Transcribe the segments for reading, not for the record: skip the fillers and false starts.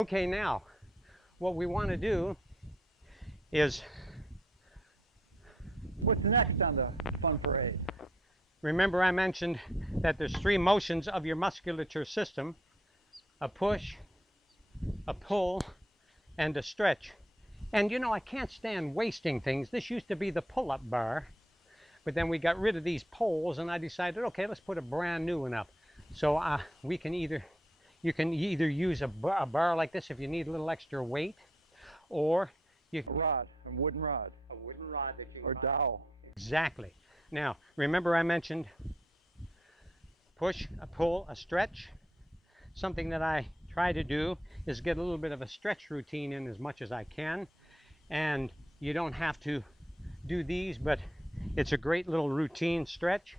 Okay, now what we want to do is, What's next on the fun parade? remember I mentioned that there's 3 motions of your musculature system: a push, a pull, and a stretch. And you know, I can't stand wasting things. This used to be the pull-up bar, but then we got rid of these poles, and I decided, okay, let's put a brand new one up. So you can either use a bar like this if you need a little extra weight, or you A rod, a wooden rod. A wooden rod that you or dowel. Exactly. Now, remember I mentioned push, a pull, a stretch. Something that I try to do is get a little bit of a stretch routine in as much as I can. And you don't have to do these, but it's a great little routine stretch.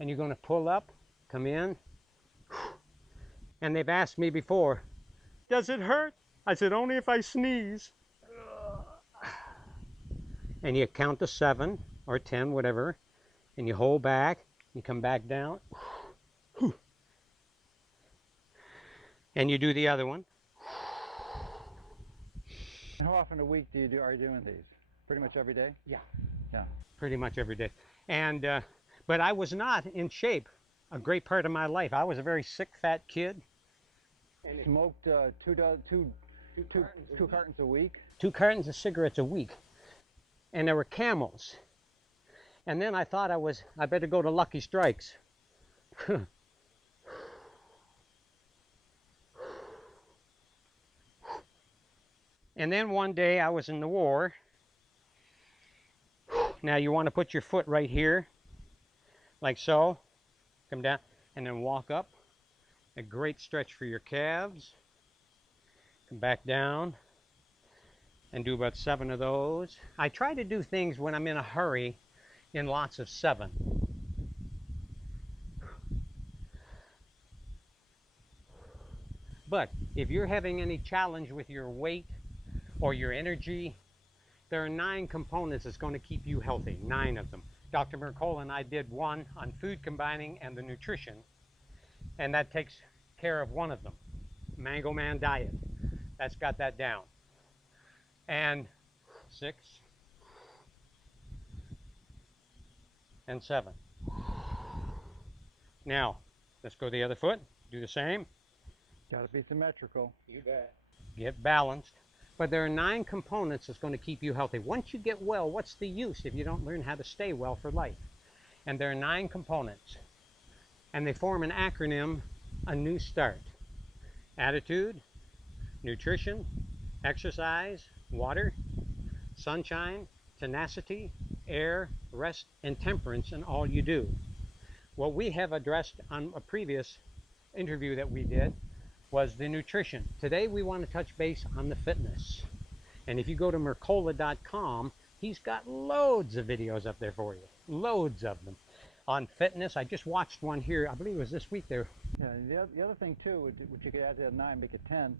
And you're going to pull up, come in. And they've asked me before, does it hurt? I said, only if I sneeze. And you count to 7 or 10, whatever, and you hold back, you come back down, and you do the other one. How often a week are you doing these? Pretty much every day? Yeah. Yeah. Pretty much every day. And but I was not in shape a great part of my life. I was a very sick, fat kid. Smoked two cartons a week? 2 cartons of cigarettes a week. And there were Camels. And then I thought I better go to Lucky Strikes. And then one day I was in the war. Now you want to put your foot right here, like so. Come down and then walk up. A great stretch for your calves. Come back down and do about 7 of those. I try to do things when I'm in a hurry in lots of 7. But if you're having any challenge with your weight or your energy, there are 9 components that's going to keep you healthy, 9 of them. Dr. Mercola and I did one on food combining and the nutrition, and that takes care of one of them. Mango Man diet, that's got that down. And 6 and 7. Now, let's go the other foot, do the same. Got to be symmetrical. You bet. Get balanced. But there are 9 components that's going to keep you healthy. Once you get well, what's the use if you don't learn how to stay well for life? And there are 9 components. And they form an acronym, a new start. Attitude, nutrition, exercise, water, sunshine, tenacity, air, rest, and temperance in all you do. What we have addressed on a previous interview that we did was the nutrition. Today we want to touch base on the fitness. And if you go to mercola.com, he's got loads of videos up there for you. Loads of them. On fitness, I just watched one here, I believe it was this week there. Yeah, the other thing too, which you could add to that 9, make it 10,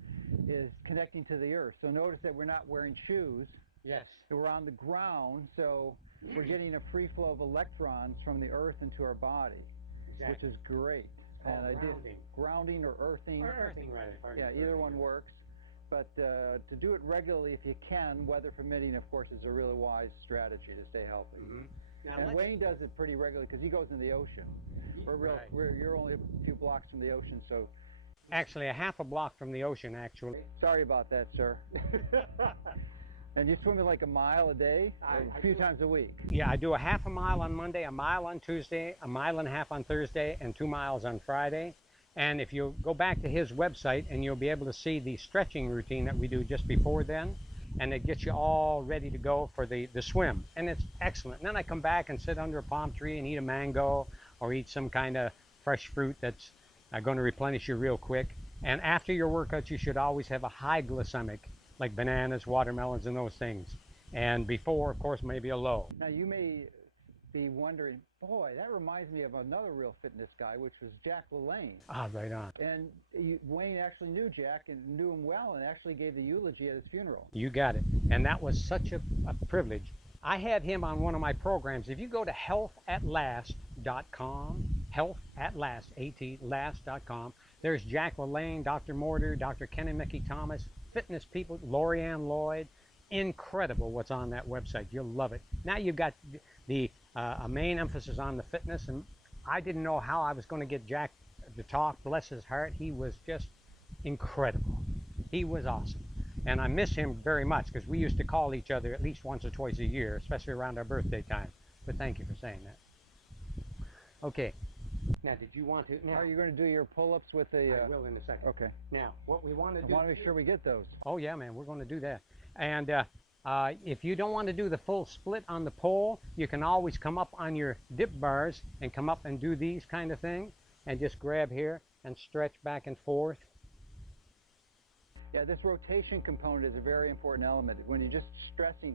is connecting to the earth. So notice that we're not wearing shoes. Yes. We're on the ground, so we're getting a free flow of electrons from the earth into our body, Exactly. which is great. And I did grounding or earthing. Earthing, right. Yeah, either one works. But to do it regularly if you can, weather permitting, of course, is a really wise strategy to stay healthy. Mm-hmm. Now, and Wayne does it pretty regularly because he goes in the ocean. You're only a few blocks from the ocean, so. Actually, a half a block from the ocean, actually. Sorry about that, sir. And you swim like a mile a day, a few times a week? Yeah, I do a half a mile on Monday, a mile on Tuesday, a mile and a half on Thursday, and 2 miles on Friday. And if you go back to his website, and you'll be able to see the stretching routine that we do just before then, and it gets you all ready to go for the swim. And it's excellent. And then I come back and sit under a palm tree and eat a mango or eat some kind of fresh fruit that's going to replenish you real quick. And after your workouts, you should always have a high glycemic, like bananas, watermelons, and those things. And before, of course, maybe a low. Now, you may be wondering, boy, that reminds me of another real fitness guy, which was Jack LaLanne. Ah, right on. And Wayne actually knew Jack and knew him well and actually gave the eulogy at his funeral. You got it. And that was such a privilege I had him on one of my programs. If you go to healthatlast.com, healthatlast.com, there's Jack LaLanne, Dr. Mortar, Dr. Ken and Mickey Thomas, fitness people, Lorianne Lloyd. Incredible what's on that website. You'll love it. Now you've got the a main emphasis on the fitness, and I didn't know how I was going to get Jack to talk. Bless his heart. He was just incredible. He was awesome. And I miss him very much because we used to call each other at least once or twice a year, especially around our birthday time. But thank you for saying that. Okay. Now, did you want to? Now, are you going to do your pull-ups with the... I will in a second. Okay. Now, what we want to do... I want to make sure we get those. Oh, yeah, man. We're going to do that. And if you don't want to do the full split on the pole, you can always come up on your dip bars and come up and do these kind of things and just grab here and stretch back and forth. Yeah, this rotation component is a very important element. When you're just stretching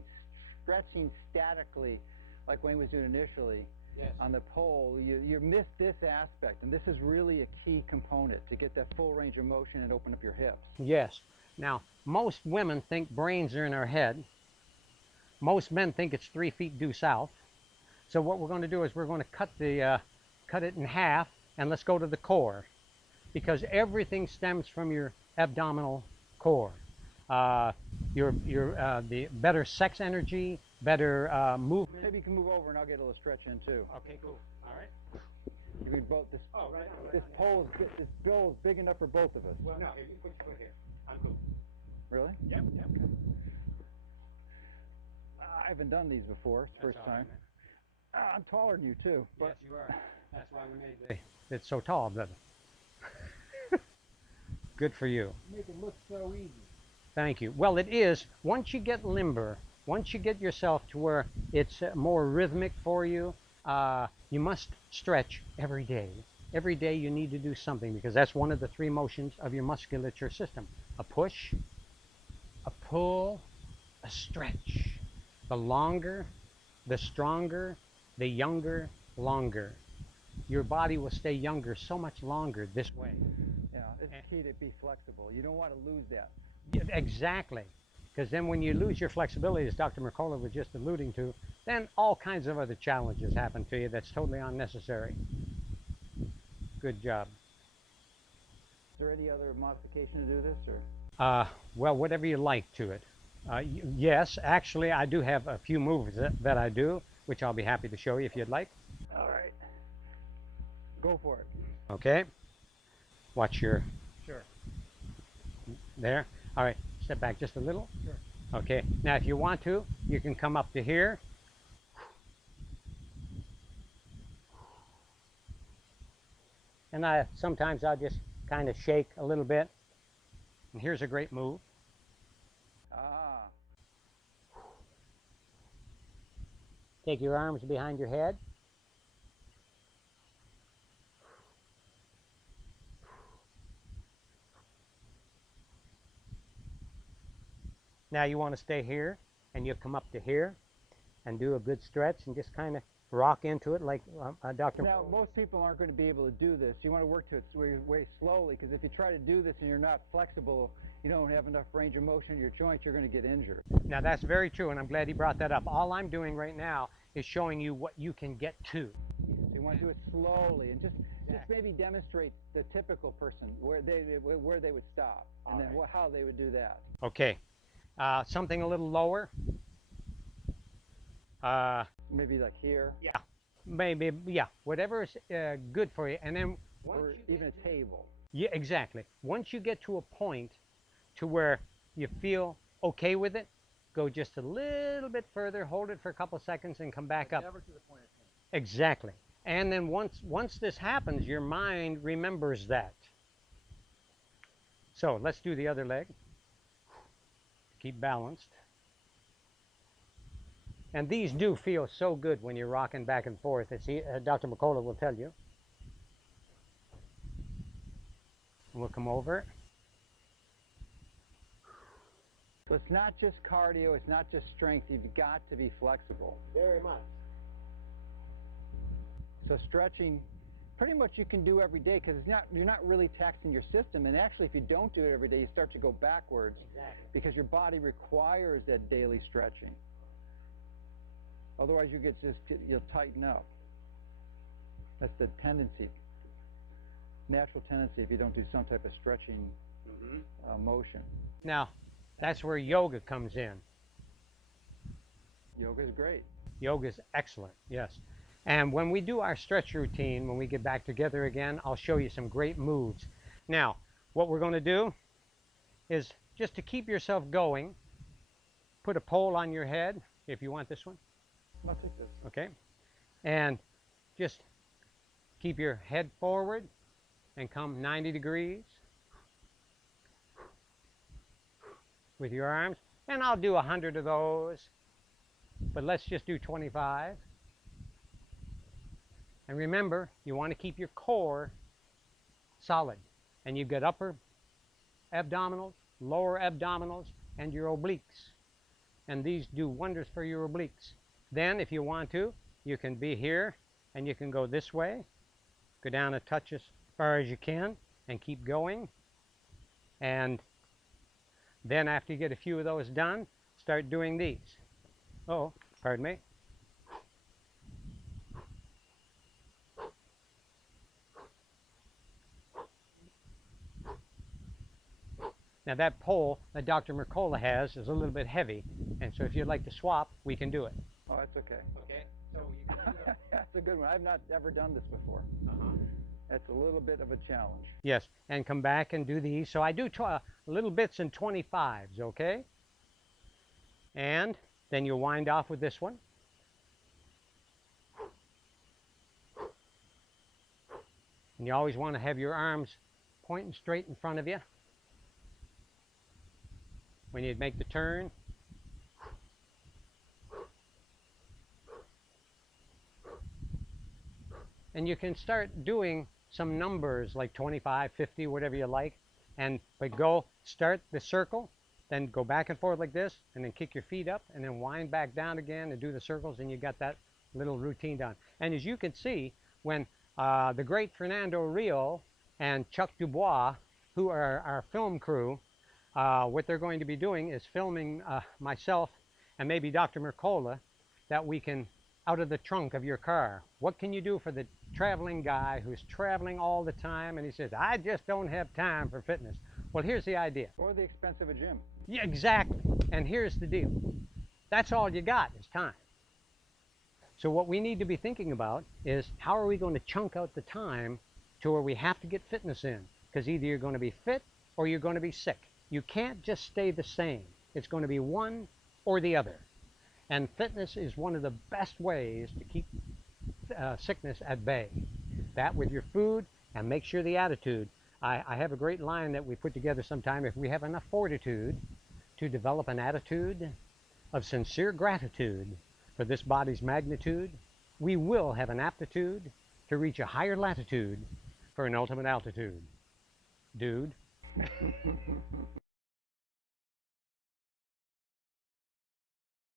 statically, like Wayne was doing initially, yes, on the pole, you miss this aspect, and this is really a key component to get that full range of motion and open up your hips. Yes. Now, most women think brains are in our head. Most men think it's 3 feet due south. So what we're going to do is we're going to cut it in half, and let's go to the core, because everything stems from your abdominal core. The better sex energy, better movement. Maybe you can move over and I'll get a little stretch in too. Okay, cool. All right. You can both this. Oh, right. This pole is this bill is big enough for both of us. Well, no, you put your foot here. I'm cool. Really? Yep. Okay. I haven't done these before. It's the first time. Right, I'm taller than you too. But yes, you are. That's why we made it's so tall, brother. Good for you. Make it look so easy. Thank you. Well, it is. Once you get limber, once you get yourself to where it's more rhythmic for you, you must stretch every day. Every day you need to do something, because that's one of the 3 motions of your musculature system. A push, a pull, a stretch. The longer, the stronger, the younger, longer. Your body will stay younger so much longer this way. Yeah, it's key to be flexible. You don't want to lose that. Exactly. Because then when you lose your flexibility, as Dr. Mercola was just alluding to, then all kinds of other challenges happen to you that's totally unnecessary. Good job. Is there any other modification to do this, or? Well, whatever you like to it. Yes, actually, I do have a few moves that I do, which I'll be happy to show you if you'd like. All right. Go for it. Okay. Watch your... Sure. There. All right. Step back just a little. Sure. Okay. Now, if you want to, you can come up to here. And sometimes I'll just kind of shake a little bit. And here's a great move. Take your arms behind your head. Now you want to stay here, and you'll come up to here and do a good stretch and just kind of rock into it like Dr. Now, most people aren't going to be able to do this. You want to work to it way slowly, because if you try to do this and you're not flexible, you don't have enough range of motion in your joints, you're going to get injured. Now, that's very true, and I'm glad he brought that up. All I'm doing right now is showing you what you can get to. So you want to do it slowly and just maybe demonstrate the typical person where they would stop, and then how they would do that. Okay. Something a little lower. Maybe like here. Yeah. Maybe, yeah. Whatever is good for you. And then or even a table. Yeah, exactly. Once you get to a point to where you feel okay with it, go just a little bit further, hold it for a couple of seconds, and come back up. Never to the point of pain. Exactly. And then once this happens, your mind remembers that. So let's do the other leg. Keep balanced. And these do feel so good when you're rocking back and forth, as Dr. Mercola will tell you. We'll come over. So it's not just cardio, it's not just strength, you've got to be flexible. Very much. So stretching, pretty much you can do every day, because you're not really taxing your system, and actually if you don't do it every day, you start to go backwards. Exactly. Because your body requires that daily stretching. Otherwise, you'll tighten up. That's the tendency, natural tendency, if you don't do some type of stretching motion. Now, that's where yoga comes in. Yoga is great. Yoga is excellent, yes. And when we do our stretch routine, when we get back together again, I'll show you some great moves. Now, what we're going to do is just to keep yourself going, put a pole on your head, if you want this one. I'll take this. Okay. And just keep your head forward and come 90 degrees with your arms. And I'll do 100 of those, but let's just do 25. And remember, you want to keep your core solid. And you've got upper abdominals, lower abdominals, and your obliques. And these do wonders for your obliques. Then, if you want to, you can be here, and you can go this way. Go down a touch as far as you can, and keep going. And then after you get a few of those done, start doing these. Oh, pardon me. Now that pole that Dr. Mercola has is a little bit heavy, and so if you'd like to swap, we can do it. Oh, that's okay. Okay, so you can do that. That's a good one. I've not ever done this before. That's a little bit of a challenge. Yes, and come back and do these. So I do little bits in 25s, okay? And then you wind off with this one. And you always want to have your arms pointing straight in front of you when you make the turn. And you can start doing some numbers like 25, 50, whatever you like. But start the circle, then go back and forth like this, and then kick your feet up, and then wind back down again and do the circles, and you got that little routine done. And as you can see, when the great Fernando Rio and Chuck Dubois, who are our film crew, what they're going to be doing is filming myself and maybe Dr. Mercola, that we can, out of the trunk of your car, what can you do for the traveling guy who's traveling all the time and he says, I just don't have time for fitness. Well, here's the idea. Or the expense of a gym. Yeah, exactly. And here's the deal. That's all you got is time. So what we need to be thinking about is how are we going to chunk out the time to where we have to get fitness in? Because either you're going to be fit or you're going to be sick. You can't just stay the same. It's going to be one or the other. And fitness is one of the best ways to keep sickness at bay. That with your food, and make sure the attitude. I have a great line that we put together sometime. If we have enough fortitude to develop an attitude of sincere gratitude for this body's magnitude, we will have an aptitude to reach a higher latitude for an ultimate altitude. Dude.